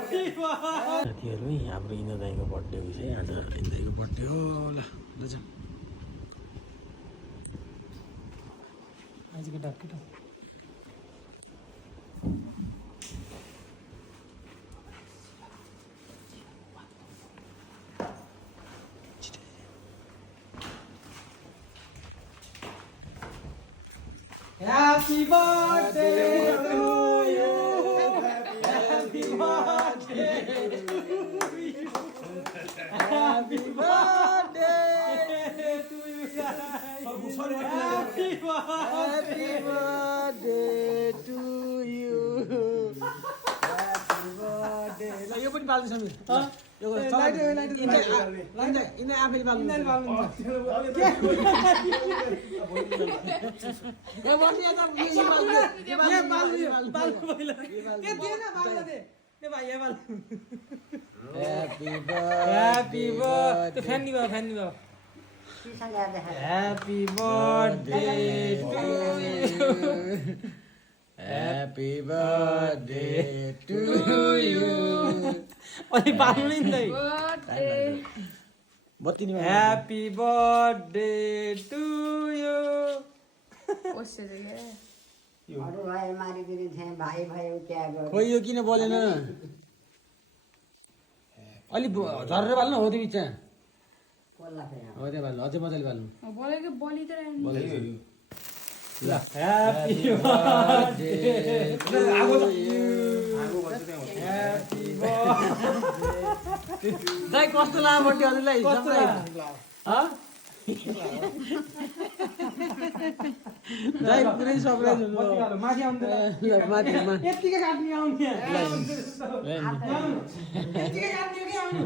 साथीहरू हाम्रो इन्द्र दाईको बर्थडे हो है आज इन्द्र दाईको बर्थडे हो ल जाउँ आजको doctor Happy birthday to you. Happy birthday to you. Happy birthday to you guys. Happy birthday to you. Happy birthday. ल यो पनि बाल्नु समीर यो लाइट इन आफैले बाल्नु ए बस्नु या त ये बाल्नु पहिला के दिएन बाल्नु दे ए भाइ ये बाल्नु ह्यापी बर्थडे फ्यान नि भयो happy birthday to you happy birthday to you अनि बाल्नु नि नै बत्ती नि ह्यापी बर्थडे टु यु अरू भाइ मारिदिने थिएँ भाइ भयो क्या गर्नु खोइ यो किन बोलेन अलि झरेर बाल्नु हो त्यो बिचमा कोल्ला फेरि हो त्यो बाल्नु अझै मजाले बाल्नु बोलेको बोली त ल ह्यापी बर्थडे ह्यापी बर्थडे दाइ कस्तो लाग्यो बर्थडे हजुरलाई सबलाई दाइ पुरै सरप्राइज हुनु माथि आउनु माथि यतिकै काट्ने आउने यतिकै काट्ने के आउनु